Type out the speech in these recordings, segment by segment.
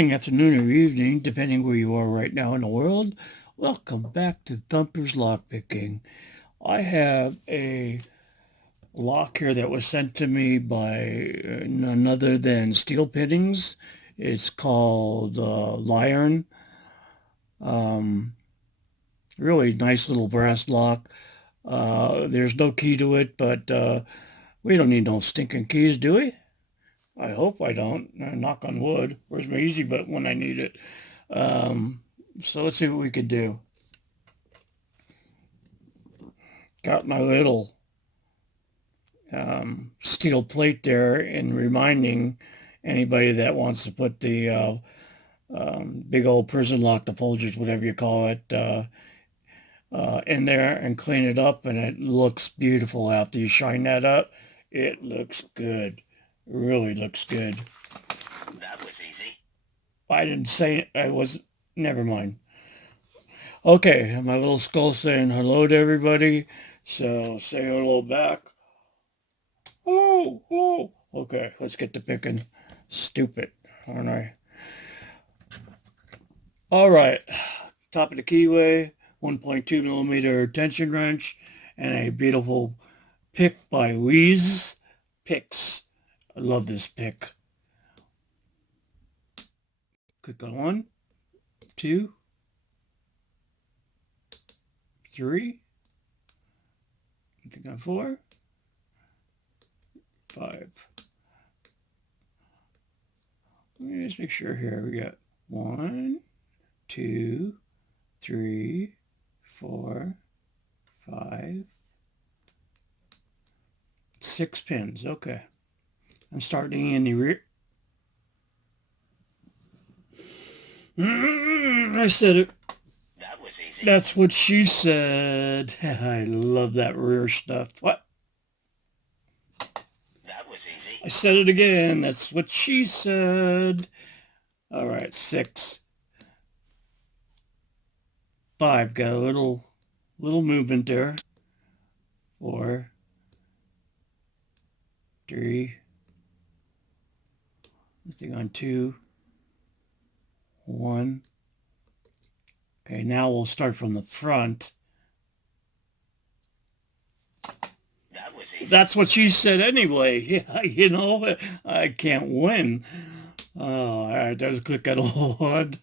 morning, afternoon, or evening, depending where you are right now in the world. Welcome back to Thumper's Lockpicking. I have a lock here that was sent to me by none other than Steel Pittings. It's called Lion. Um, Really nice little brass lock. There's no key to it, but we don't need no stinking keys, do we? I hope I don't. Knock on wood. Where's my easy button when I need it? Um, so let's see what we could do. Got my little steel plate there and reminding anybody that wants to put the big old prison lock, the Folgers, whatever you call it, in there and clean it up, and it looks beautiful after you shine that up. It looks good. Really looks good. That was easy. I didn't say it. I was... Never mind. Okay, my little skull saying hello to everybody. So say hello back. Oh. Okay, let's get to picking. Stupid, aren't I? All right, top of the keyway, 1.2 millimeter tension wrench, and a beautiful pick by Wheeze Picks. I love this pick. Click on 1, 2, 3. I think on 4, 5. Let me just make sure here. We got 1, 2, 3, 4, 5, 6 pins. Okay. I'm starting in the rear. I said it. That was easy. That's what she said. I love that rear stuff. What? That was easy. I said it again. That's what she said. All right, 6. 5. Got a little movement there. 4. 3. Nothing on 2. 1. Okay, now we'll start from the front. That was easy. That's what she said anyway. Yeah, you know, I can't win. Oh, all right, there's click on 1.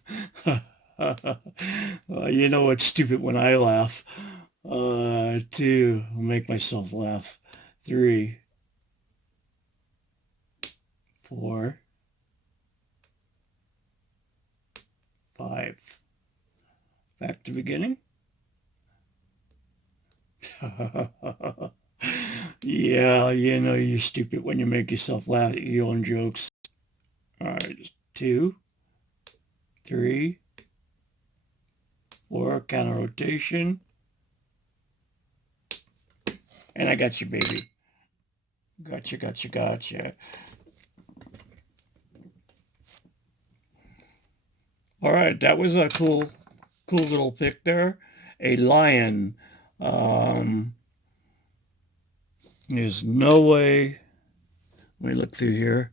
You know it's stupid when I laugh. 2. I'll make myself laugh. 3. 4. 5. Back to beginning. Yeah, you know you're stupid when you make yourself laugh at your own jokes. All right, 2, 3, 4, counter rotation. And I got you, baby. Gotcha. All right, that was a cool little pick there. A lion. There's no way, let me look through here,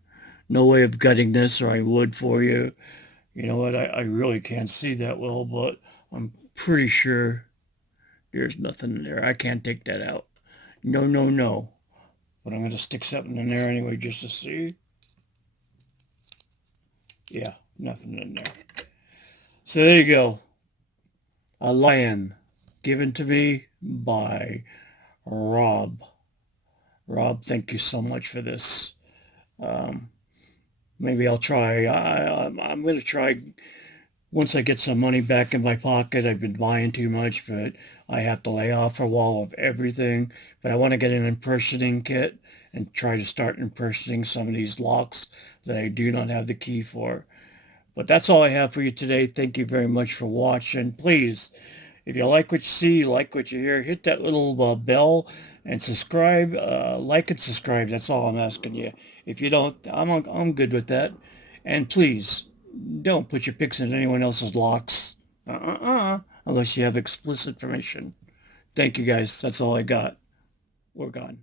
no way of gutting this, or I would for you. You know what, I really can't see that well, but I'm pretty sure there's nothing in there. I can't take that out. No. But I'm going to stick something in there anyway just to see. Yeah, nothing in there. So there you go. A lion given to me by Rob. Rob, thank you so much for this. Maybe I'll try. I'm going to try once I get some money back in my pocket. I've been buying too much, but I have to lay off for a while of everything. But I want to get an impersonating kit and try to start impersonating some of these locks that I do not have the key for. But that's all I have for you today. Thank you very much for watching. Please, if you like what you see, like what you hear, hit that little bell and subscribe. Like and subscribe. That's all I'm asking you. If you don't, I'm good with that. And please, don't put your pics in anyone else's locks. Unless you have explicit permission. Thank you guys. That's all I got. We're gone.